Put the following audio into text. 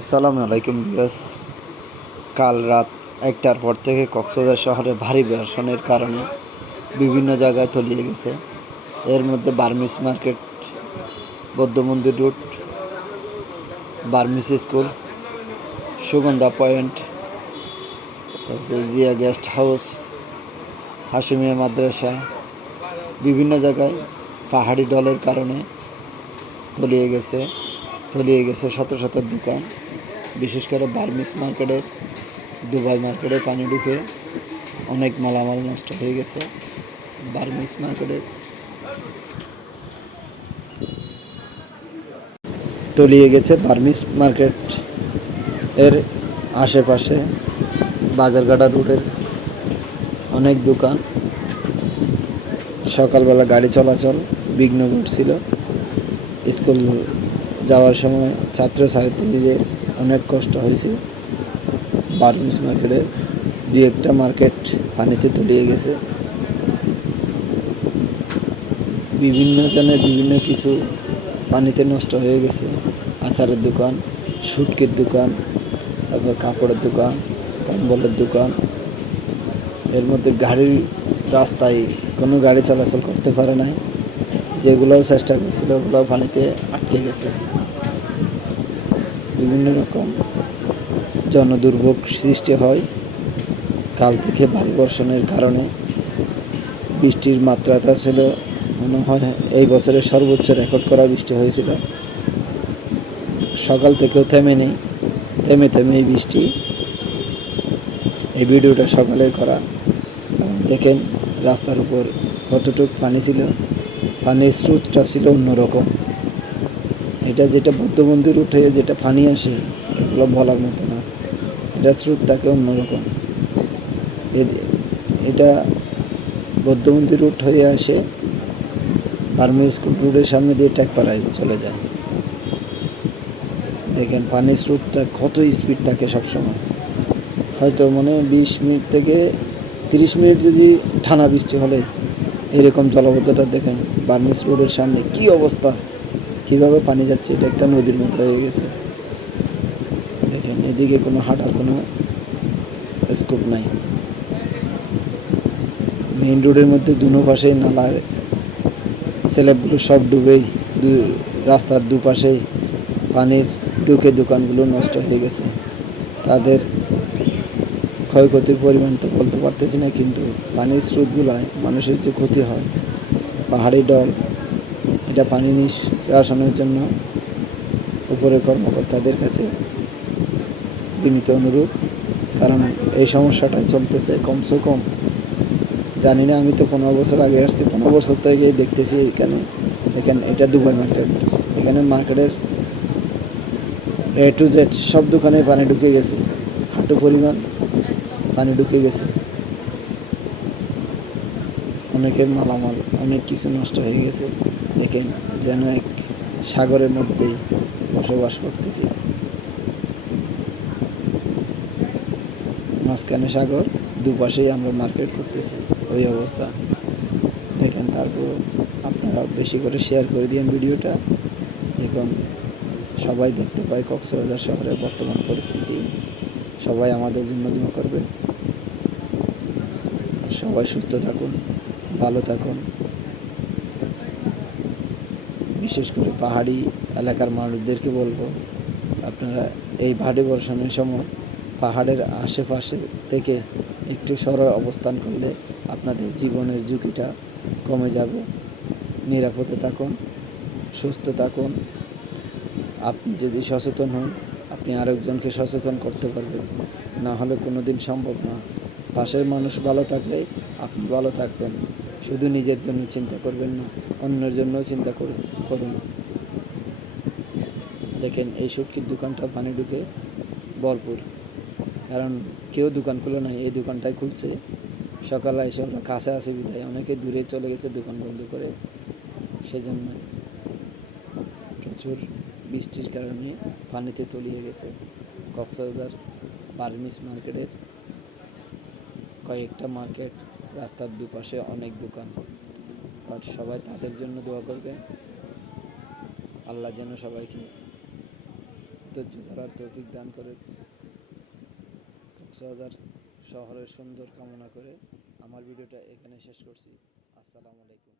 আসসালামু আলাইকুম ভিউয়ার্স। কাল রাত ১টার পর থেকে কক্সবাজার শহরে ভারী বর্ষণের কারণে বিভিন্ন জায়গায় তলিয়ে গেছে। এর মধ্যে বার্মিস মার্কেট, বৌদ্ধ মন্দির route, Burmese school, Sugandha point, তারপরে জিয়া গেস্ট হাউস, হাশিমিয়া মাদ্রাসা, বিভিন্ন জায়গায় পাহাড়ি ঢলের কারণে তলিয়ে গেছে শত শত দোকান। বিশেষ করে বার্মিস মার্কেটের, দুবাই মার্কেটে পানি ঢুকে অনেক মালামাল নষ্ট হয়ে গেছে। বার্মিস মার্কেটের তলিয়ে গেছে বার্মিস মার্কেট এর আশেপাশে বাজারঘাটা রোডের অনেক দোকান। সকালবেলা গাড়ি চলাচল বিঘ্ন ঘটছিল। স্কুল যাওয়ার সময় ছাত্রছাত্রীদের অনেক কষ্ট হয়েছে। বার্মিস মার্কেটের দুই একটা মার্কেট পানিতে তলিয়ে গেছে। বিভিন্ন জনের বিভিন্ন কিছু পানিতে নষ্ট হয়ে গেছে। আচারের দোকান, শুটকির দোকান, তারপর কাপড়ের দোকান, কম্বলের দোকান। এর মধ্যে গাড়ির রাস্তায় কোনো গাড়ি চলাচল করতে পারে নাই। যেগুলোও চেষ্টা করছিল ওগুলোও পানিতে আটকে গেছে। বিভিন্ন রকম জনদুর্ভোগ সৃষ্টি হয় কাল থেকে ভারী বর্ষণের কারণে। বৃষ্টির মাত্রাটা ছিল মনে হয় এই বছরের সর্বোচ্চ রেকর্ড করা বৃষ্টি হয়েছিল। সকাল থেকেও থেমে এই বৃষ্টি। এই ভিডিওটা সকালে করা। দেখেন রাস্তার উপর কতটুকু পানি ছিল। পানির স্রোতটা ছিল অন্যরকম। এটা যেটা বৌদ্ধ মন্দির উঠে যেটা পানি আসে এগুলো বলার মতো না। এটা স্রোতটাকে অন্যরকম। এটা বৌদ্ধ মন্দির রুট হয়ে আসে বার্মিস স্কুল রোডের সামনে দিয়ে টেকপাড়ায় চলে যায়। দেখেন পানির স্রোতটা কত স্পিড থাকে সবসময়। হয়তো 20 মিনিট থেকে 30 মিনিট যদি টানা বৃষ্টি হলে এরকম জলাবদ্ধতা দেখেন। বার্মিস রোডের সামনে কি অবস্থা, কীভাবে পানি যাচ্ছে, এটা একটা নদীর মতো হয়ে গেছে। দেখেন এদিকে কোনো হাঁটার কোনো স্কোপ নাই। মেইন রোডের মধ্যে দুনো পাশে নালার স্ল্যাবগুলো সব ডুবেই রাস্তার দুপাশেই পানির ঢুকে দোকানগুলো নষ্ট হয়ে গেছে। তাদের ক্ষয়ক্ষতির পরিমাণ তো বলতে পারতেছি না, কিন্তু পানির স্রোতগুলায় মানুষের যে ক্ষতি হয়। পাহাড়ি ঢল, এটা পানি নিষ্কাশনের জন্য উপরের কর্মকর্তাদের কাছে বিনীত অনুরোধ। কারণ এই সমস্যাটা চলতেছে কমসে কম, জানি না, আমি তো 15 বছর আগে আসছি, 15 বছর থেকেই দেখতেছি এখানে এটা দুবাই মার্কেট। এখানে মার্কেটের A to Z সব দোকানে পানি ঢুকে গেছে। হাঁটু পরিমাণ পানি ঢুকে গেছে। অনেকের মালামাল অনেক কিছু নষ্ট হয়ে গেছে। দেখেন যেন এক সাগরের মধ্যেই বসবাস করতেছি। মাঝখানে সাগর, দুপাশেই আমরা মার্কেট করতেছি, ওই অবস্থা। দেখেন তারপর আপনারা বেশি করে শেয়ার করে দিন ভিডিওটা। এখন সবাই দেখতে পায় কক্সবাজার শহরের বর্তমান পরিস্থিতি। সবাই আমাদের জন্য দোয়া করবেন। সবাই সুস্থ থাকুন, ভালো থাকুন। বিশেষ করে পাহাড়ি এলাকার মানুষদেরকে বলবো, আপনারা এই ভারী বর্ষণের সময় পাহাড়ের আশেপাশে থেকে একটু সরে অবস্থান করলে আপনাদের জীবনের ঝুঁকিটা কমে যাবে। নিরাপদে থাকুন, সুস্থ থাকুন। আপনি যদি সচেতন হন, আপনি আরেকজনকে সচেতন করতে পারবেন। না হলে কোনো দিন সম্ভব না। পাশের মানুষ ভালো থাকলে আপনি ভালো থাকবেন। শুধু নিজের জন্য চিন্তা করবেন না, অন্যের জন্যও চিন্তা করুন। দেখেন এই শুটকির দোকানটা পানি ঢুকে ভরপুর। কারণ কেউ দোকান খুলে নাই, এই দোকানটাই খুলছে। সকালে এসে আমরা কাছে আসি বিদায়, অনেকে দূরে চলে গেছে দোকান বন্ধ করে। সেজন্য প্রচুর বৃষ্টির কারণে পানিতে তলিয়ে গেছে কক্সবাজার বার্মিস মার্কেটের কয়েকটা মার্কেট। রাস্তার দুপাশে অনেক দোকান। বাট সবাই তাদের জন্য দোয়া করবেন। আল্লাহ যেন সবাইকে ধৈর্য ধরার তৌফিক দান করে। কক্সবাজার শহরের সুন্দর কামনা করে আমার ভিডিওটা এখানে শেষ করছি। আসসালামু আলাইকুম।